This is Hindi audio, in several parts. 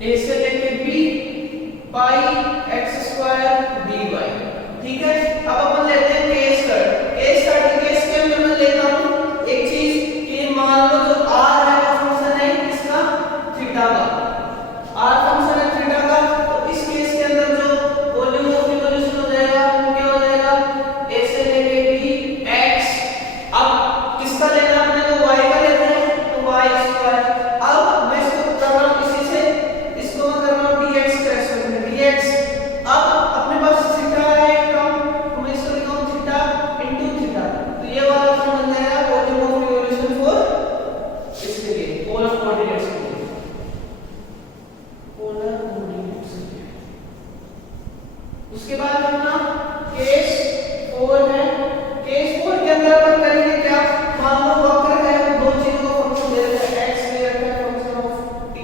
ए से लेके बी पाई एक्स स्क्वायर dy। ठीक है, अब अपन लेते हैं case study. Case study case के अंदर मैं लेता हूं एक चीज कि मान लो जो r है वो फंक्शन है इसका थीटा का, r फंक्शन है थीटा का। तो इस केस के अंदर जो वॉल्यूम ऑफ रिवॉल्यूशन हो जाएगा वो क्या हो जाएगा, a से लेके b x। अब किसका लेना है, अपने को y का लेना है तो y स्क्वायर। अब मैं इसको कर रहा हूं इसी से, इसको मैं कर रहा हूं dx के रेस्पेक्ट में dx। अब अपने पास थीटा है एक टर्म, तो मैं इसको लिखूं थीटा इनटू थीटा। तो ये वाला फॉर्म बन जाएगा वॉल्यूम ऑफ रिवॉल्यूशन फॉर इसके लिए पोलर कोऑर्डिनेट्स के लिए, पोलर कोऑर्डिनेट्स के लिए। उसके बाद अपना केस 4 है। केस 4 के अंदर अपन करेंगे क्या, मान लो वक्र है वो दो चीजों का फंक्शन दे रखा है, x दे रखा है function of t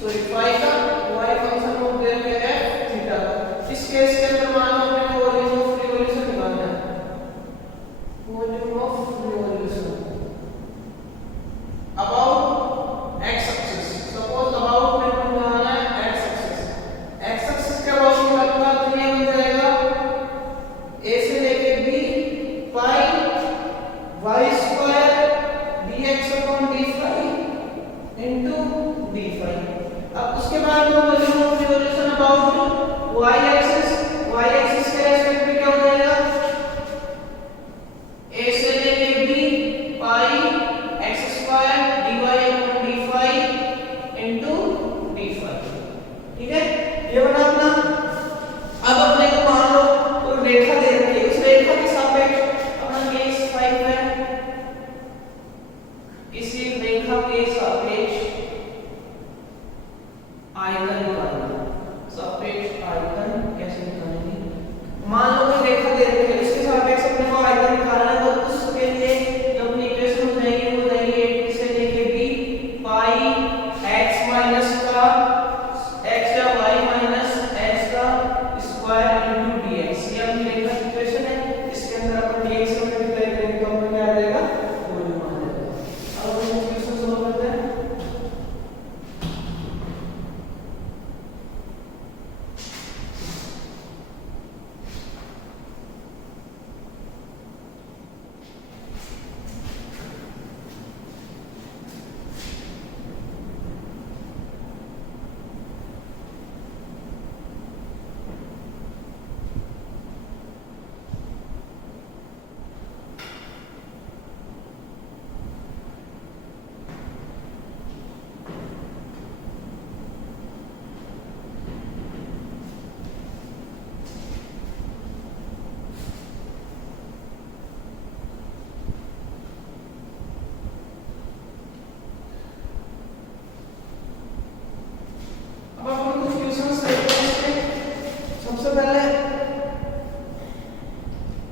sorry y का, y फंक्शन ऑफ दे रखा है थीटा का। इस केस के अंदर मान लो अपने को वॉल्यूम ऑफ रिवॉल्यूशन निकालना है, volume of revolution about x axis. Suppose about में अपन निकालना है x एक्सिस, x एक्सिस के अबाउट निकालूंगा तो ये बन जाएगा a से लेके b पाई y square dx upon d into d। अब उसके बाद जो volume of revolution about y axis, y axis के रेस्पेक्ट में क्या हो जाएगा, a से लेके b पाई x square dy upon d into d। ठीक है, ये बना अपना। अब अपने को मान लो तो रेखा दे रखी है, उस रेखा के सापेक्ष अपना केस 5 है, किसी रेखा के सापेक्ष आयतन निकालना। सापेक्ष आयतन कैसे निकालेंगे, मान लो कि रेखा दे रखी है, इसके सापेक्ष अपने को आयतन निकालना है। तो उसके लिए जो अपनी इक्वेशन हो जाएगी वो जाएगी a से लेके b पाई x माइनस का x या y माइनस x का स्क्वायर इनटू dx। ये अपनी रेखा की इक्वेशन है, इसके अंदर अपन dx को मल्टीप्लाई करेंगे तो हमें क्या आ जाएगा, वॉल्यूम आ जाएगा। अब हम इक्वेशन सॉल्व करते हैं। अब अपन कुछ क्वेश्चंस देखते हैं इसके। सबसे पहले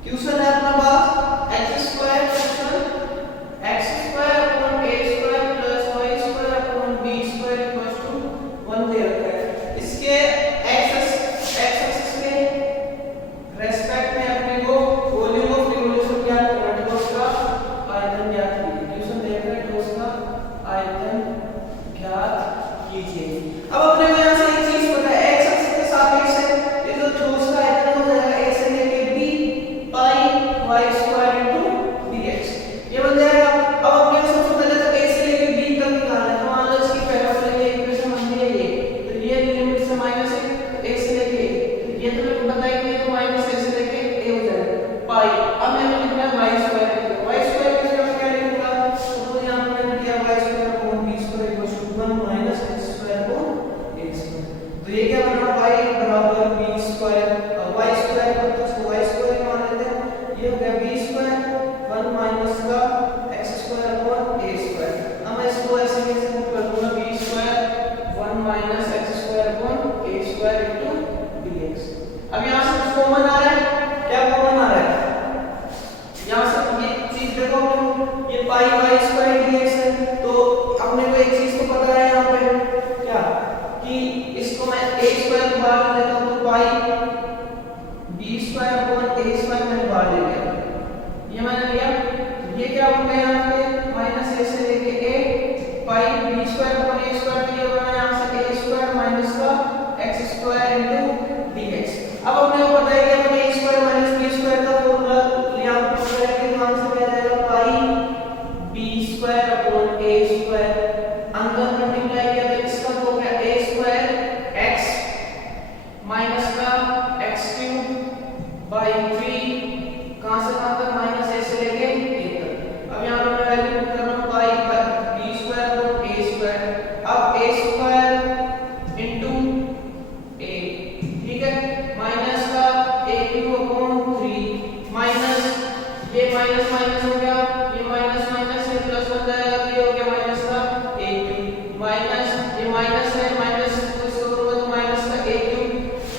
क्वेश्चन है अपना पास x square question x square upon a square plus y square upon b square equals to 1 दे रखा है। इसके x एक्सिस के रेस्पेक्ट में अपने को वॉल्यूम ऑफ रिवॉल्यूशन ज्ञात करना है, तो उसका आयतन ज्ञात कीजिए। क्वेश्चन देख रहे हैं तो उसका आयतन ज्ञात कीजिए। अब अपने को यहां से एक चीज पता है, x एक्सिस के सापेक्ष है ये जो ठोस का आयतन हो जाएगा a से लेके b पाई y स्क्वायर इनटू dx, ये बन जाएगा। अब अपने को सबसे पहले तो a से लेके b तक निकालना है। तो मान लो इसकी पैराबोला की इक्वेशन बन गई है ये, तो ये लिमिट से माइनस a से लेके, तो ये तो मेरे को पता है कि ये तो माइनस a से लेके a हो जाएगा पाई। अब मैंने लिखना है y स्क्वायर की जगह मैं क्या लिखूंगा, तो यहां पे मैंने किया y square upon b square equals to 1 minus x square upon a square. तो ये क्या बन रहा है, y बराबर b स्क्वायर, y स्क्वायर को तो इसको y स्क्वायर मान लेते हैं। ये हो गया b स्क्वायर 1 माइनस का x square upon a square. अब मैं इसको ऐसे कैसे मूव कर दूंगा, b square 1 minus x square upon a square into dx। अब यहां से कुछ कॉमन आ रहा है, क्या कॉमन आ रहा है, यहां से ये चीज देखो, ये पाई y स्क्वायर dx है। तो अपने को एक चीज तो पता है यहां पे क्या, कि इसको मैं a स्क्वायर बाहर लेता हूं तो पाई b square upon a square मैंने बाहर ले लिया, ये मैंने लिया। ये क्या बन गया यहां पे माइनस a से लेके a pi b square upon a square, तो ये बना यहां से a स्क्वायर माइनस है, माइनस को इसको करूंगा तो माइनस का a क्यूब।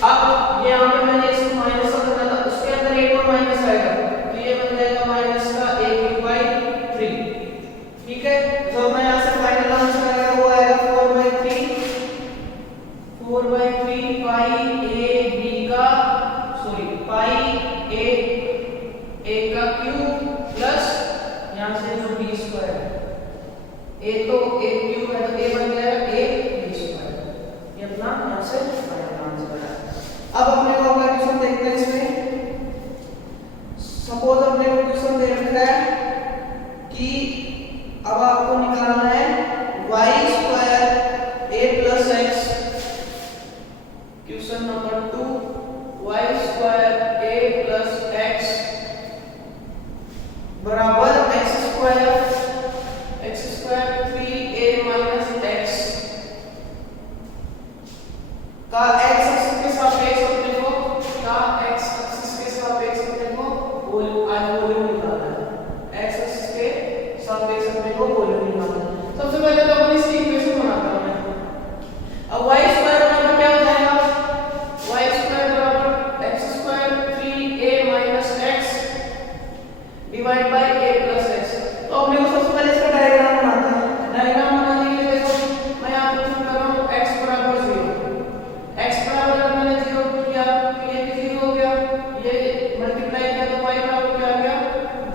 अब यहाँ पे मैंने इसको माइनस का करना था, उसके अंदर एक और माइनस आएगा तो ये बन जाएगा माइनस का a क्यूब बाई 3। ठीक है, तो मैं यहाँ से फाइनल आंसर आएगा वो आएगा 4/3 पाई a b का पाई a का क्यूब प्लस यहाँ से जो b स्क्वायर है, a तो a क्यूब है तो a बन जाएगा a b स्क्वायर। ये अपना यहाँ से फाइनल आंसर है। अब अपने को अगला क्वेश्चन देखते हैं। इसमें सपोज अपने को क्वेश्चन दे रखा है कि अब आपको निकालना है y square a plus x। Question number 2, y square a plus x बराबर x square 3a minus x का x एक्सिस के सापेक्ष अपने को वॉल्यूम निकालना है। x एक्सिस के सापेक्ष अपने को वॉल्यूम निकालना है। सबसे पहले तो अपन इसकी इक्वेशन बनाता हूं मैं। अब y स्क्वायर बराबर क्या हो जाएगा, y स्क्वायर बराबर x square 3a minus x divide by a plus x। तो अपने को सबसे पहले इसका डायग्राम बनाते हैं। डायग्राम बनाने के लिए देखो मैं यहां पे चुन कर रहा हूं x बराबर 0। x बराबर अगर मैंने 0 किया तो ये भी 0 हो गया, ये मल्टीप्लाई किया तो y बराबर क्या आ गया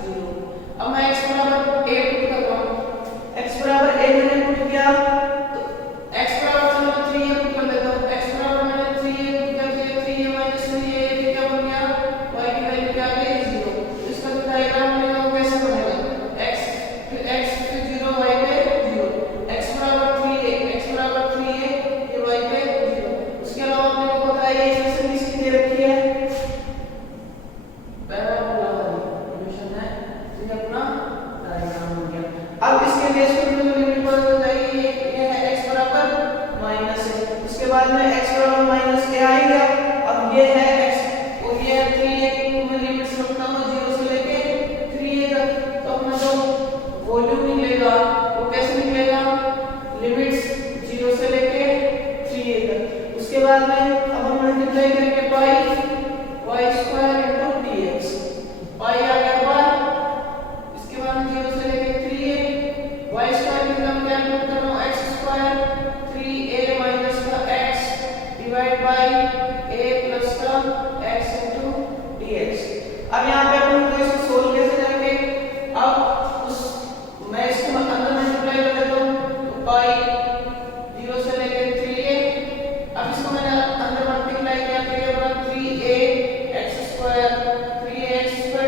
0। अब मैं x बराबर a पुट कर रहा हूं। x बराबर a मैंने पुट किया तो x बराबर चलो मैं 3a पुट कर देता हूं। x बराबर मैंने 3a पुट कर दिया, 3a माइनस 3a ये क्या बन गया, y की वैल्यू क्या आ गई 0। इसका जो डायग्राम बनेगा वो कैसे बनेगा, x फिर 0 y पे 0, x बराबर 3a ये y पे 0। उसके अलावा अपने को पता है ये इक्वेशन किसकी दे रखी है, पैराबोला वाली इक्वेशन है। तो ये अपना डायग्राम हो गया। अब इसके बेस पर जो लिमिट बदल जाएगी ये है x बराबर माइनस a। उसके बाद में x बराबर माइनस a आ गया। अब ये है x और ये है 3a को मैं लिमिट्स रखता हूं 0 से लेके 3a तक। तो अपना जो वॉल्यूम निकलेगा वो कैसे निकलेगा, लिमिट्स 0 से लेके 3a तक। उसके बाद में अब हम मल्टीप्लाई करेंगे पाई y स्क्वायर इनटू dx, पाई आ गया बार। इसके बाद में 0 से लेके 3a y स्क्वायर की जगह क्या पुट कर रहा हूं x स्क्वायर 3a माइनस का x divide by a plus का x इनटू dx। अब यहां पे अपन को इसको सोल्व कैसे करेंगे, अब उस मैं इसको अंदर मल्टीप्लाई कर देता हूं तो पाई 0 से लेके 3a। अब इसको मैंने अंदर मल्टीप्लाई किया तो ये बना 3a x square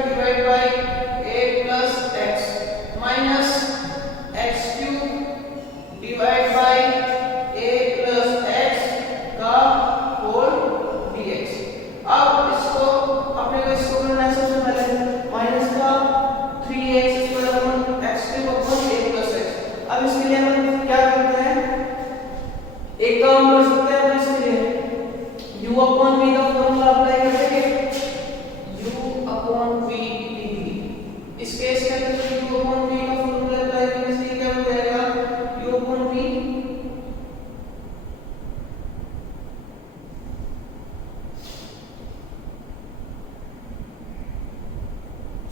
divide by a plus x minus x cube divide by a plus x का होल dx। अब इसको अपने को इसको करना है सबसे पहले माइनस का 3x square upon x cube upon a plus x। अब इसके लिए हम क्या करते हैं, एक काम कर सकते हैं अपन इसके लिए u अपॉन v का फॉर्मूला अप्लाई कर देंगे, u अपॉन v dt। इस केस के अंदर u अपॉन v का फॉर्मूला अप्लाई करने से क्या हो जाएगा, u अपॉन v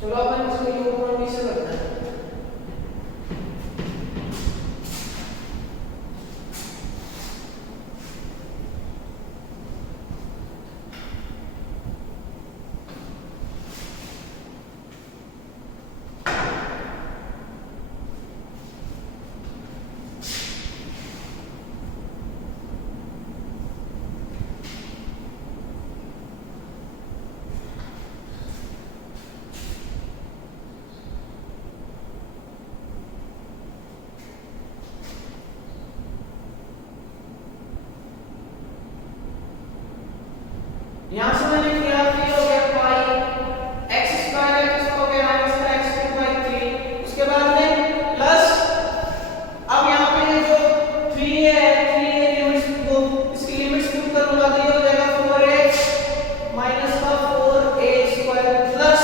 चलो अपन इसको u अपॉन v से करते हैं। यहां से मैंने किया कि हो गया पाई x स्क्वायर है तो इसको हो गया माइनस का x क्यूब बाई 3। उसके बाद में प्लस अब यहां पे ये जो 3a है 3a लिमिट्स को इसकी लिमिट्स क्यूब करूंगा तो ये हो जाएगा 4x माइनस का 4a स्क्वायर प्लस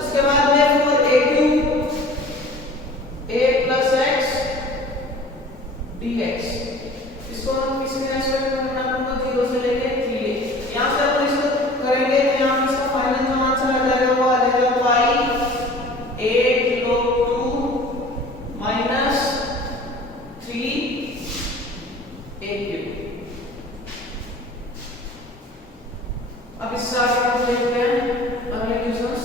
उसके बाद में 4a cube a plus x dx। इसको इसमें एक्सपेक्ट करना पड़ेगा 0 से लेके 3a। यहाँ से अपन इसको करेंगे तो यहाँ पे इसका फाइनल जो आंसर आ जाएगा वो आ जाएगा पाई 8 log 2 माइनस 3 a। अब इससे आगे हम देखते हैं अगले क्वेश्चंस।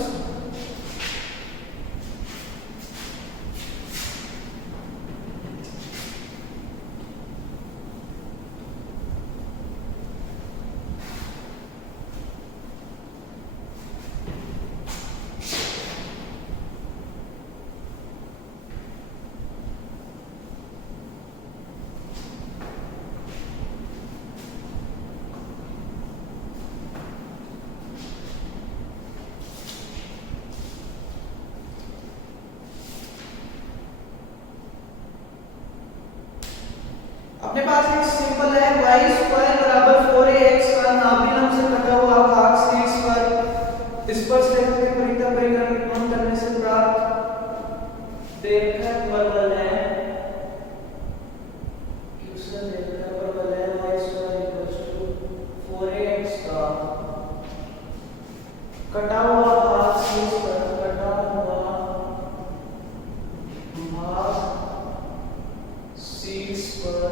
अपने पास एक सिंपल है y स्क्वायर बराबर 4ax का नाभिलंब से कटा हुआ भाग शीर्ष पर स्पर्शरेखा के परितः परिक्रमण करने से प्राप्त रेखाखंड बराबर है क्वेश्चन रेखाखंड बराबर है y स्क्वायर 4ax का कटा हुआ भाग शीर्ष पर कटा हुआ भाग शीर्ष पर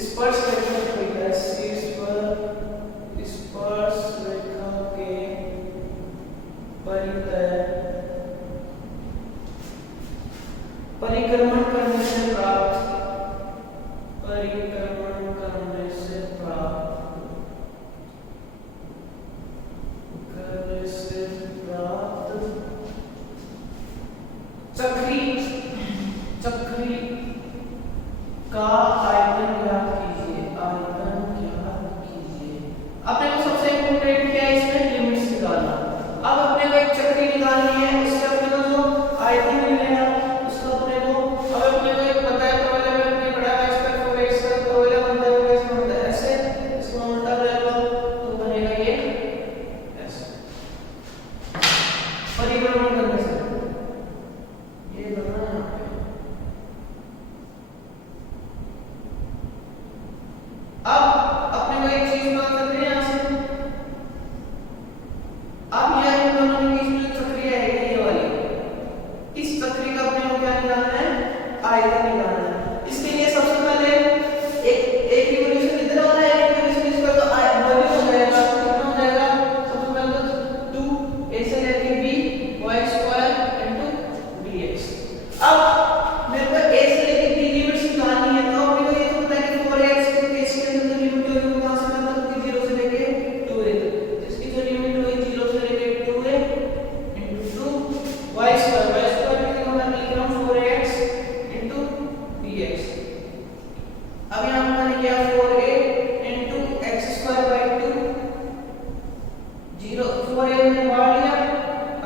स्पर्श रेखा के शीर्ष पर स्पर्श रेखा के परितः परिक्रमण करने से प्राप्त चक्री का आयतन ज्ञात कीजिए। अपने को सबसे इम्पोर्टेंट क्या है इसमें लिमिट्स निकालना। अब अपने को एक चक्री निकालनी है, इससे अपने को जो आयतन मिलेगा उसको अपने को अब अपने को एक पता है पहले में अपने पढ़ा है इसका 4x का तो पहले बनता है इसमें बनता है ऐसे इसको उल्टा कर लो तो बनेगा ये ऐसे परिक्रमण करने से ये बना है। अब अपने को एक चीज बात करनी है यहाँ से। अब यह इन दोनों के बीच में चक्री है ये वाली, इस चक्री का अपने को क्या निकालना है आयतन निकालना है। इसके लिए सबसे पहले एक इक्वेशन इधर वाला है, एक इक्वेशन इसका तो वैल्यू हो जाएगा कितना हो जाएगा सबसे पहले तो 2 a से लेके b y square into dx। अब मेरे को a से लेके b लिमिट्स निकालनी है तो अपने को ये तो पता है कि 4x के केस के अंदर लिमिट होगी वो कहां से मतलब कि 0 से लेके 2a तक। इसकी जो लिमिट होगी 0 से लेके 2a इनटू 2 y स्क्वायर की हम लिख रहा हूं 4x इनटू dx। अब यहां मैंने किया 4a into x square by 2 0 4a मैंने बाहर लिया,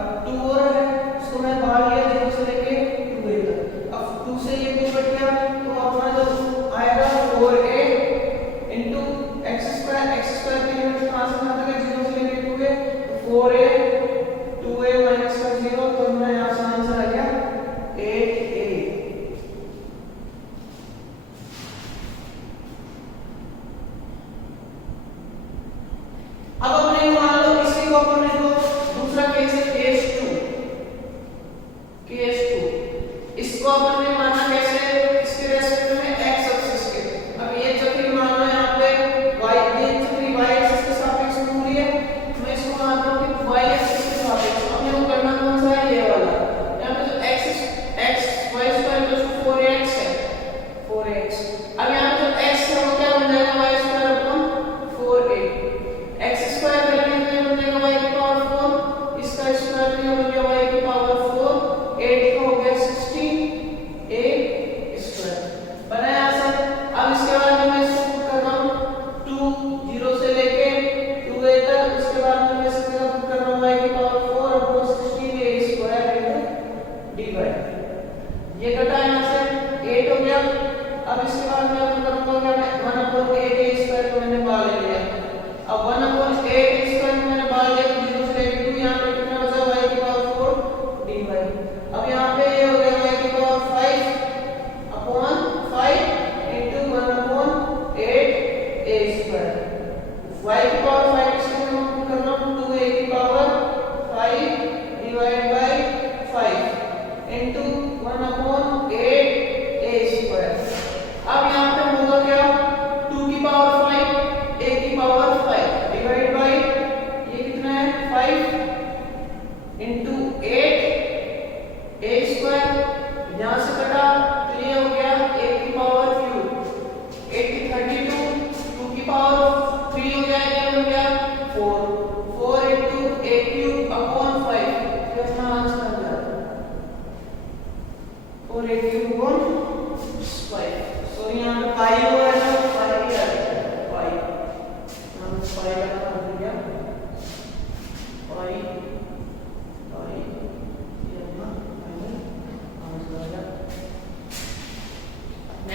अब 2 और है उसको मैं बाहर लिया 0 से लेके 2a तक। अब 2 से ये 2 कट गया तो अपना जो आएगा 4a इनटू x स्क्वायर की लिमिट कहां से कहां तक है 0 से लेके 2a तो 4a 2a माइनस का 0 तो मैं यहां से आंसर आ गया 8a। अब अपने मान लो इसी को अपने को दूसरा केस है केस 2 इसको अपन ने माना कैसे इसके रेस्पेक्ट में x एक्सिस के। अब ये चक्री मान लो यहाँ पे y ये चक्री y एक्सिस के सापेक्ष में घूम रही है, मैं इसको मान रहा हूँ कि y एक्सिस के सापेक्ष। अपने को करना कौन सा है ये वाला, यहाँ पे जो x y square plus 4x है 4x। अब यहाँ पे जो x है वो क्या बन जाएगा y square upon 4a। x square करने में बन जाएगा y की पावर 4, इसका स्क्वायर में बन जाएगा y की पावर 4, 8 का हो गया 16a स्क्वायर बनाया आंसर। अब इसके बाद मैं इसको पुट कर रहा हूं 2 0 से लेके 2a तक, उसके बाद मैं इसके बाद पुट कर रहा हूं y की power 4 upon 16a square into dy। ये कटा यहां से 8 हो गया। अब इसके बाद मैं करूंगा क्या मैं 1 अपॉन 8a स्क्वायर को मैंने बाहर ले लिया। अब 1 अपॉन 8a स्क्वायर को मैंने बाहर लिया 0 से लेके 2, यहां पे कितना बचा y की पावर 4 dy। अब यहाँ पे ये हो गया y की पावर 5 अपॉन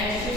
x